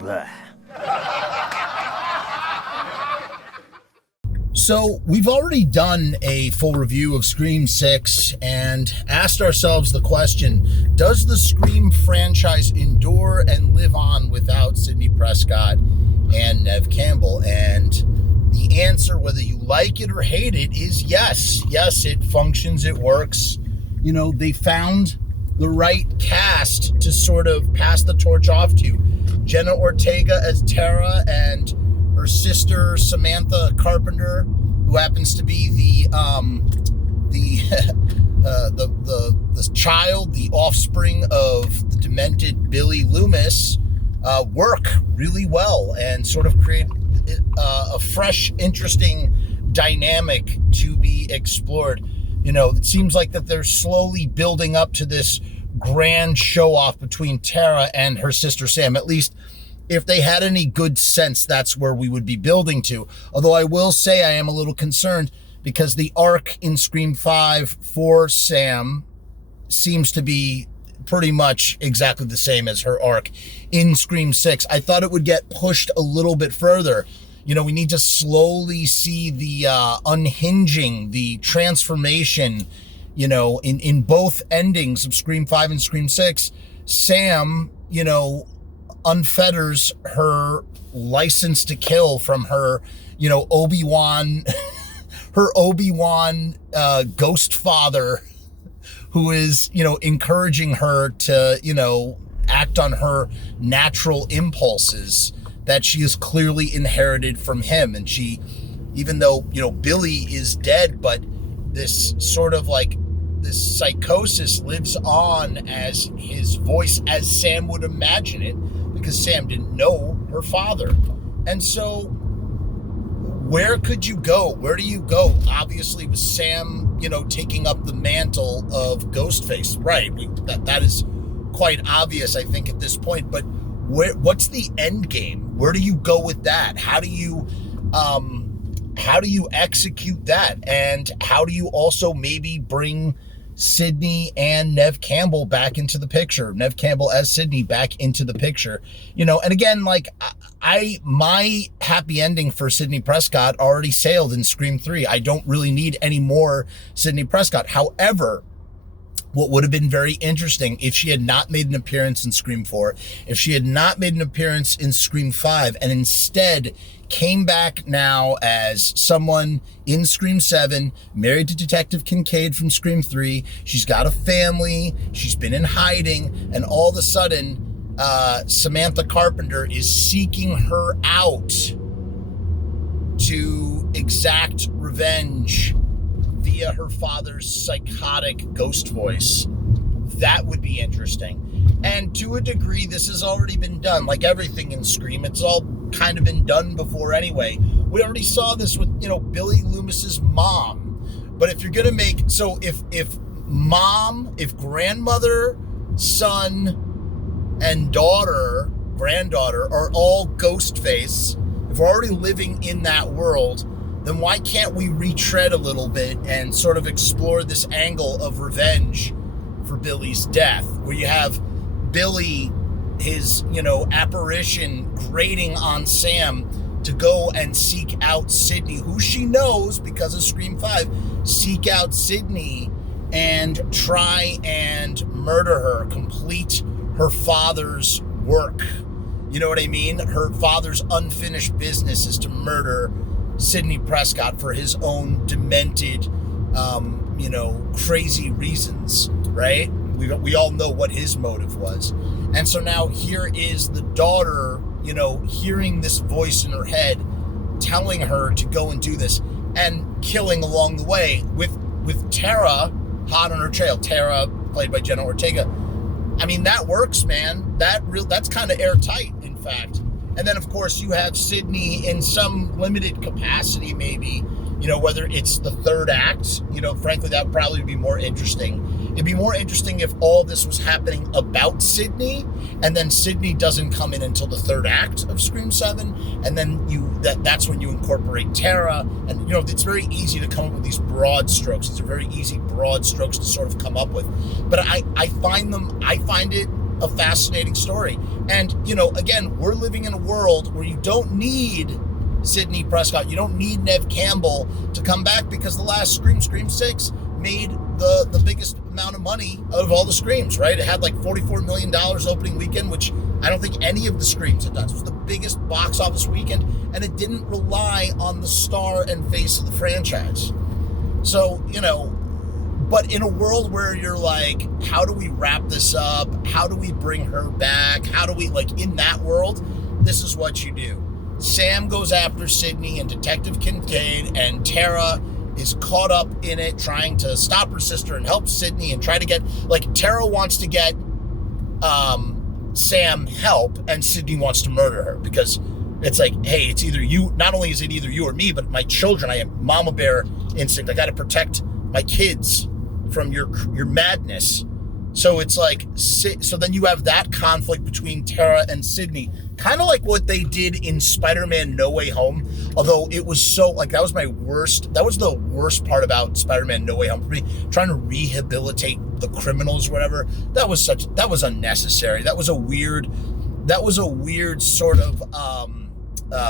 Blah. So we've already done a full review of Scream 6 and asked ourselves the question, does the Scream franchise endure and live on without Sidney Prescott and Neve Campbell? And the answer, whether you like it or hate it, is yes. Yes, it functions, it works. You know, they found the right cast to sort of pass the torch off to. Jenna Ortega as Tara and her sister Samantha Carpenter, who happens to be the child, the offspring of the demented Billy Loomis, work really well and sort of create a fresh, interesting dynamic to be explored. You know, it seems like that they're slowly building up to this grand show-off between Tara and her sister Sam. At least, if they had any good sense, that's where we would be building to. Although I will say I am a little concerned because the arc in Scream 5 for Sam seems to be pretty much exactly the same as her arc in Scream 6. I thought it would get pushed a little bit further. You know, we need to slowly see the unhinging, the transformation, you know, in both endings of Scream 5 and Scream 6. Sam, you know, unfetters her license to kill from her, you know, Obi-Wan, her Obi-Wan ghost father, who is, you know, encouraging her to, you know, act on her natural impulses that she has clearly inherited from him. And she, even though, you know, Billy is dead, but this sort of like this psychosis lives on as his voice, as Sam would imagine it, because Sam didn't know her father. And so where could you go? Where do you go? Obviously with Sam, you know, taking up the mantle of Ghostface. Right. That is quite obvious, I think, at this point. But what's the end game? Where do you go with that? How do you execute that? And how do you also maybe bring Sidney and Neve Campbell back into the picture? Neve Campbell as Sidney back into the picture. You know, and again, like my happy ending for Sidney Prescott already sailed in Scream 3. I don't really need any more Sidney Prescott. However, what would have been very interesting if she had not made an appearance in Scream 4, if she had not made an appearance in Scream 5, and instead came back now as someone in Scream 7, married to Detective Kincaid from Scream 3. She's got a family, she's been in hiding, and all of a sudden, Samantha Carpenter is seeking her out to exact revenge via her father's psychotic ghost voice. That would be interesting. And to a degree, this has already been done. Like everything in Scream, it's all kind of been done before anyway. We already saw this with, you know, Billy Loomis's mom. But if you're going to make, so if grandmother, son, and granddaughter are all Ghostface, if we're already living in that world, then why can't we retread a little bit and sort of explore this angle of revenge for Billy's death, where you have Billy, his, you know, apparition grating on Sam to go and seek out Sidney, who she knows because of Scream 5, seek out Sidney and try and murder her, complete her father's work. You know what I mean? Her father's unfinished business is to murder Sidney Prescott for his own demented, you know, crazy reasons, right? We all know what his motive was. And so now here is the daughter, you know, hearing this voice in her head telling her to go and do this, and killing along the way with Tara hot on her trail. Tara, played by Jenna Ortega. I mean, that works, man. That's kind of airtight, in fact. And then, of course, you have Sidney in some limited capacity, maybe, you know, whether it's the third act, you know, frankly, that would probably be more interesting. It'd be more interesting if all this was happening about Sidney, and then Sidney doesn't come in until the third act of Scream 7, and then that's when you incorporate Tara. And, you know, it's very easy to come up with these broad strokes. These are very easy broad strokes to sort of come up with. But I find it a fascinating story. And, you know, again, we're living in a world where you don't need Sidney Prescott, you don't need Neve Campbell to come back, because the last Scream, Scream 6, made the biggest amount of money of all the Screams, right? It had like $44 million opening weekend, which I don't think any of the Screams had done. It was the biggest box office weekend, and it didn't rely on the star and face of the franchise. So, you know, but in a world where you're like, how do we wrap this up? How do we bring her back? How do we, like, in that world, this is what you do. Sam goes after Sidney and Detective Kincaid, and Tara is caught up in it, trying to stop her sister and help Sidney and try to get, like, Tara wants to get Sam help, and Sidney wants to murder her, because it's like, hey, it's either you, not only is it either you or me, but my children, I have mama bear instinct. I got to protect my kids from your madness. So it's like, so then you have that conflict between Tara and Sidney, kind of like what they did in Spider-Man No Way Home. Although it was so, like, that was the worst part about Spider-Man No Way Home for me, trying to rehabilitate the criminals or whatever. That was unnecessary. That was a weird sort of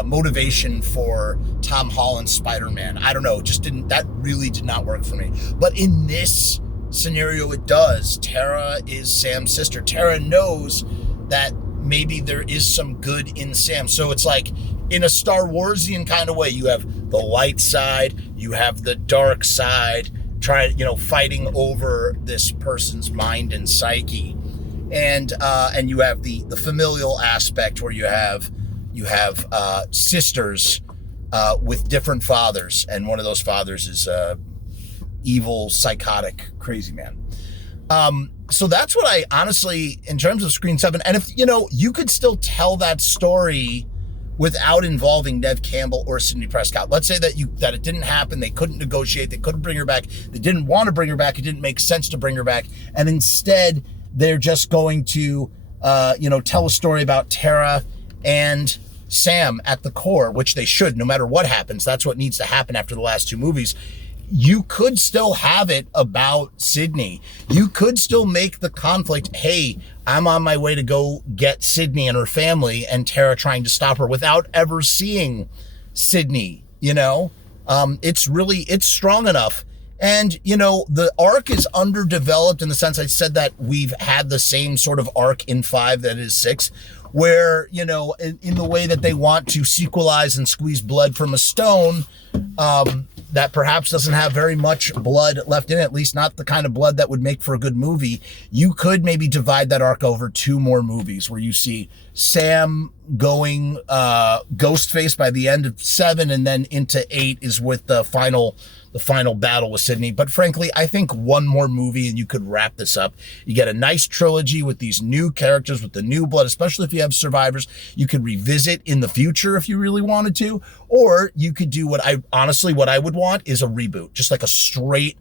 motivation for Tom Holland's Spider-Man. I don't know, that really did not work for me. But in this scenario, it does. Tara is Sam's sister. Tara knows that maybe there is some good in Sam. So it's like, in a Star Warsian kind of way, you have the light side, you have the dark side, fighting over this person's mind and psyche. And you have the familial aspect, where you have sisters with different fathers, and one of those fathers is evil, psychotic, crazy man. So that's what I honestly, in terms of Scream 7, and if, you could still tell that story without involving Neve Campbell or Sidney Prescott. Let's say that it didn't happen, they couldn't negotiate, they couldn't bring her back, they didn't want to bring her back, it didn't make sense to bring her back, and instead they're just going to, tell a story about Tara and Sam at the core, which they should, no matter what happens. That's what needs to happen after the last two movies. You could still have it about Sidney. You could still make the conflict, hey, I'm on my way to go get Sidney and her family, and Tara trying to stop her, without ever seeing Sidney, It's strong enough. And, the arc is underdeveloped in the sense, I said that we've had the same sort of arc in 5 that is 6, where, in the way that they want to sequelize and squeeze blood from a stone, that perhaps doesn't have very much blood left in it, at least not the kind of blood that would make for a good movie. You could maybe divide that arc over 2 more movies, where you see Sam going Ghostface by the end of 7, and then into 8 is with the final battle with Sidney. But frankly, I think 1 more movie and you could wrap this up. You get a nice trilogy with these new characters, with the new blood, especially if you have survivors. You could revisit in the future if you really wanted to, or you could do what I would want is a reboot, just like a straight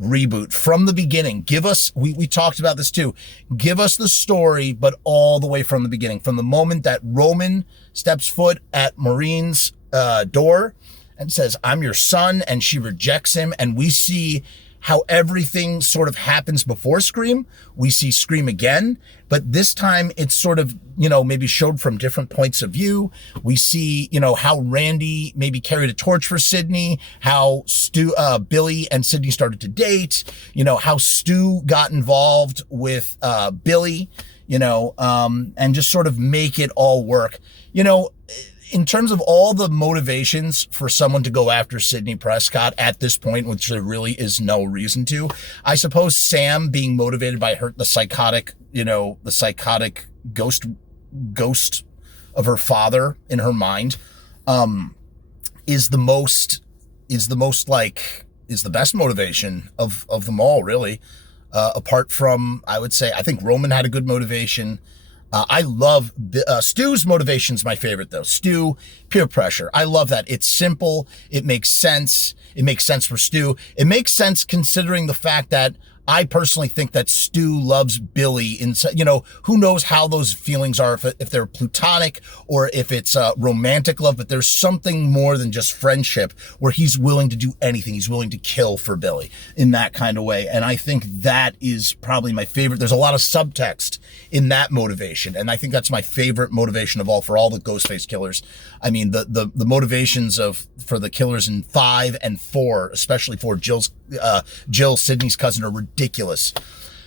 reboot from the beginning. Give us, we talked about this too, give us the story, but all the way from the beginning, from the moment that Roman steps foot at Maureen's door and says, I'm your son, and she rejects him, and we see how everything sort of happens before Scream. We see Scream again, but this time it's sort of, maybe showed from different points of view. We see, how Randy maybe carried a torch for Sidney, how Billy and Sidney started to date, how Stu got involved with Billy, and just sort of make it all work. In terms of all the motivations for someone to go after Sidney Prescott at this point, which there really is no reason to, I suppose Sam being motivated by the psychotic ghost of her father in her mind, is the best motivation of them all, really. Apart from, I would say, I think Roman had a good motivation. I love Stu's motivation's my favorite though. Stu, peer pressure. I love that. It's simple. It makes sense. It makes sense for Stu. It makes sense considering the fact that I personally think that Stu loves Billy. Who knows how those feelings are, if they're platonic or if it's romantic love, but there's something more than just friendship where he's willing to do anything. He's willing to kill for Billy in that kind of way. And I think that is probably my favorite. There's a lot of subtext in that motivation. And I think that's my favorite motivation of all for all the Ghostface killers. I mean, the motivations for the killers in 5 and 4, especially for Jill, Sidney's cousin, are ridiculous.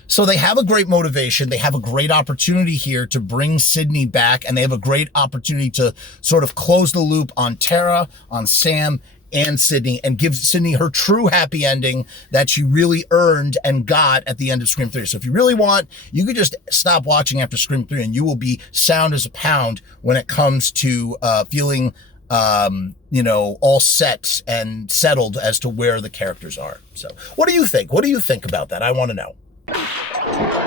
So they have a great motivation. They have a great opportunity here to bring Sidney back, and they have a great opportunity to sort of close the loop on Tara, on Sam, and Sidney, and give Sidney her true happy ending that she really earned and got at the end of Scream 3. So if you really want, you could just stop watching after Scream 3 and you will be sound as a pound when it comes to feeling all set and settled as to where the characters are. So what do you think? What do you think about that? I want to know.